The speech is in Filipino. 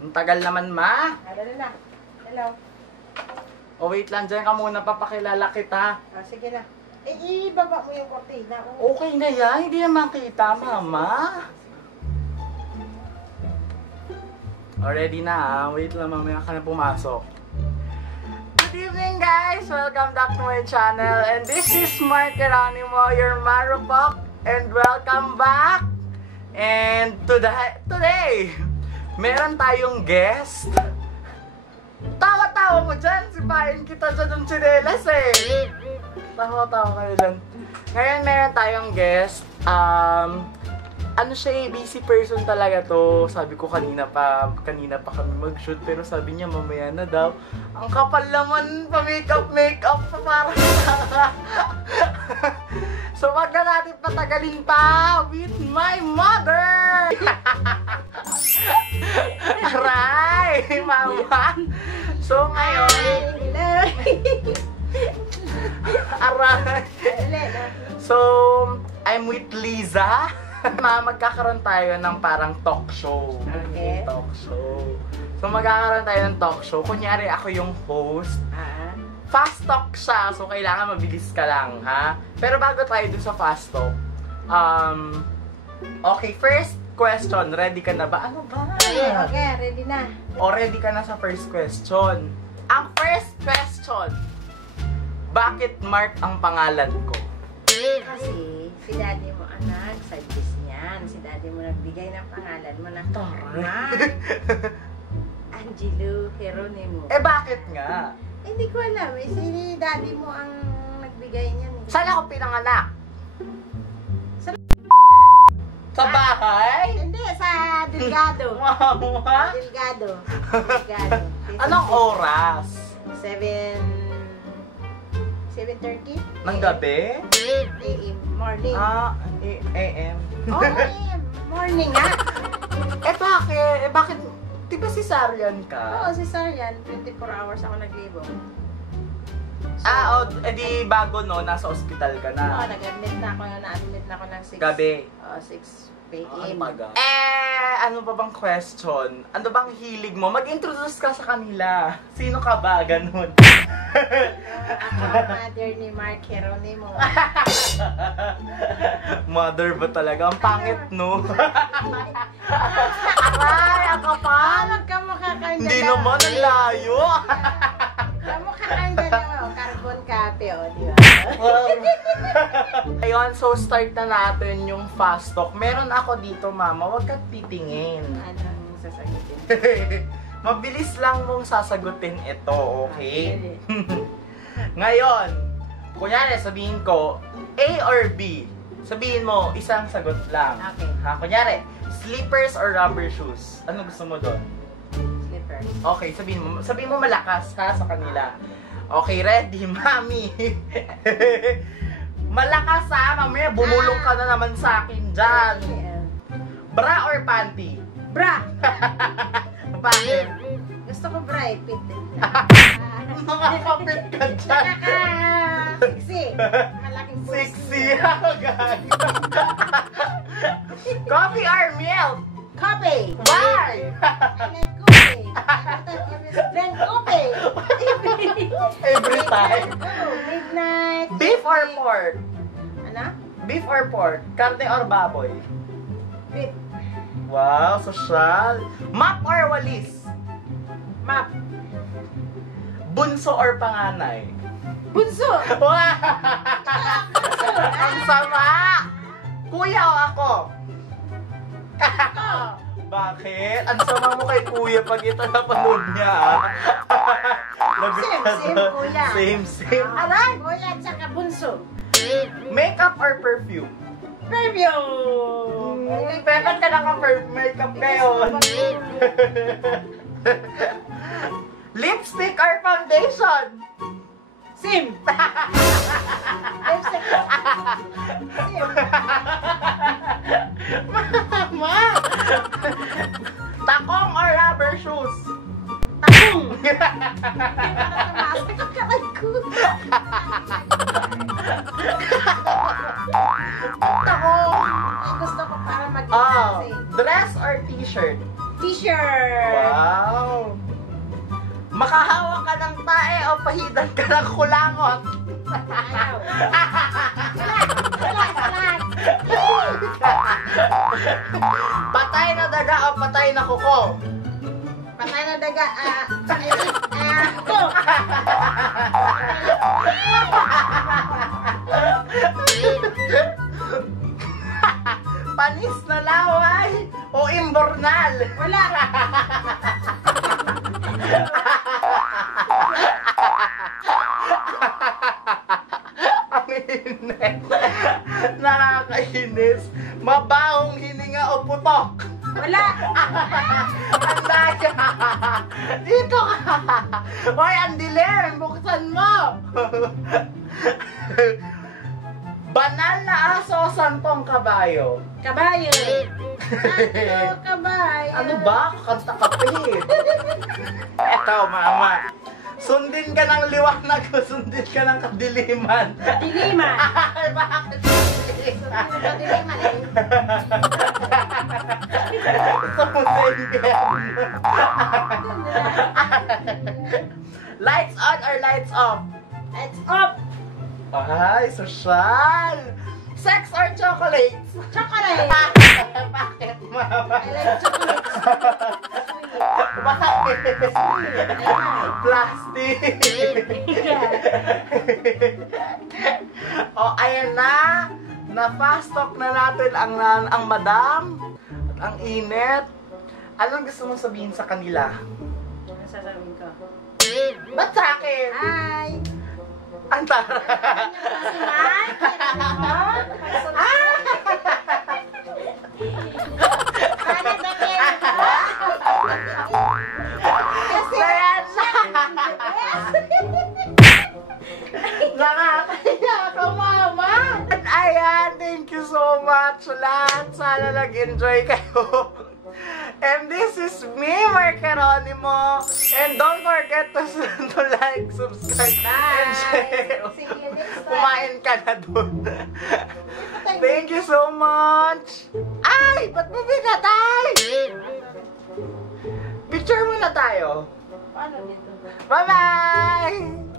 Ang tagal naman, ma. Dali na. Hello. O wait lang, dyan ka muna, papakilala kita. Sige na. Ibaba mo yung kortina. Okay na yan, hindi naman kita, mama. Already na, wait lang, mamaya ka na pumasok. Good evening, guys! Welcome back to my channel. And this is Mark Geronimo, your Marupok. And welcome back! And today, meron tayong guest. Tawa-tawa mo dyan! Sipahin kita dyan ng tsinelas eh! Tawa-tawa kayo dyan. Ngayon meron tayong guest. Ano siya eh, busy person talaga to. Sabi ko kanina pa kami mag-shoot, pero sabi niya mamaya na daw. Ang kapal naman, pa-makeup pa parang so wag na natin patagalin pa with my mother! Aray, mama! So ngayon, aray! So, I'm with Liza. Magkakaroon tayo ng parang talk show. Okay. Talk show. So, magkakaroon tayo ng talk show. Kunyari, ako yung host. Fast talk siya. So, kailangan mabilis ka lang, ha? Pero bago tayo dun sa fast talk, okay, first question. Ready ka na ba? Ano ba? Okay, ready na. O, ready ka na sa first question. Ang first question, bakit Mark ang pangalan ko? Kasi si daddy mo ang nag-suggest niyan. Si daddy mo nagbigay ng pangalan mo na Mark Angelo Geronimo. Eh, bakit nga? Hindi ko alam. Si daddy mo ang nagbigay niyan. Saan ako pinanganak? Sa bahay? Hindi, sa Delgado. Mama? Delgado. Anong oras? 7:30? Ng gabi? AM. Morning. AM. Oh, AM. Morning, ha? Bakit? Di ba si Sarian ka? Oo, si Sarian. 24 hours ako naglibo. Di bago no, nasa ospital ka Oo, na. nag-admit na ako ng 6. Gabi. 6 p.m. Ano pa bang question? Ano bang hilig mo? Mag-introduce ka sa kanila. Sino ka ba? Ganun. Ako ang mother ni Mark Geronimo. Mother ba talaga? Ang pangit, no? Aray, ang kapal! Magkamukha kang Hindi naman, ang layo! Kamukha kang dalawa. Carbon copy, di ba? Ayun, so start na natin yung fast talk. Meron ako dito, mama. Huwag ka titingin. Anong sasagutin? Mabilis lang mong sasagutin ito, okay? Ngayon, kunyari sabihin ko, A or B. Sabihin mo, isang sagot lang. Okay. Ha? Kunyari, slippers or rubber shoes. Ano gusto mo doon? Slippers. Okay, sabihin mo malakas ha sa kanila. Okay, ready, mami. Malakas ha, mamaya bumulong ka na naman sa akin dyan. Bra or panty? Bra! Bakit? Gusto ko bra, fit. Makakapit ka dyan. Sexy. Malaking puso. Sexy. Coffee or milk? Coffee. Why? I like coffee. Drink coffee. Every time. Midnight. Beef or pork? Ano? Beef or pork? Karne or baboy? Beef. Wow, social. Map or walis? Map. Bunso or panganay? Bunso. Wow! Ang sama! Kuya o ako? Bakit? Ang sama mo kay kuya pag ito napanood niya. Lagot ka Same, doon. kuya. Same. Aray! Kuya at saka bunso. Makeup or perfume? Perfume. Pepe ka naka-makeup ngayon. Lipstick or foundation? Sim. Lipstick. Sim. Mama! Takong or rubber shoes? Takong. Masakit ka kay ko. Takong. Gusto ko para Oh, mag-dancing. dress or t-shirt? T-shirt. Wow. Makahawak ka ng tae o pahidan ka ng kulangot? Ayaw. Salat. Patay na daga o patay na kuko? Patay na daga. Ito. Panis na laway o imbornal? Wala. Ang init. Nakakainis. Mabahong hininga o putok? Wala. Ang daya. Dito ka. Hoy, ang dilim. Buksan mo. Banal na aso o santong kabayo? Kabayo. Santo kabayo. Ano ba? Kanta ka pa eh. Eto, mama. Sundin ka ng liwanag o sundin ka ng kadiliman? Diliman. Ay, bakit kadiliman? Diliman eh. Gusto mo sa inyo. Lights on or lights off? It's up. Ay, sosyal! Sex or chocolates? Chocolate. Bakit, mama? I like chocolates. Bakit? Plastic! O, ayan na! Na-fast talk na natin ang madam at ang init. Anong gusto mong sabihin sa kanila? Ano sasabihin ko? Ba't sa akin? Hi. Ang tara! Ayan na! Nakakaya ka, mama! At ayan, thank you so much sa lahat. Sana nag-enjoy kayo. And this is me, Mark Geronimo. And don't forget to like, subscribe, and share. See you next time. Kumain ka na dun. Thank you so much. Ay, ba't mo binatay? Picture muna tayo. Paano dito? Bye-bye!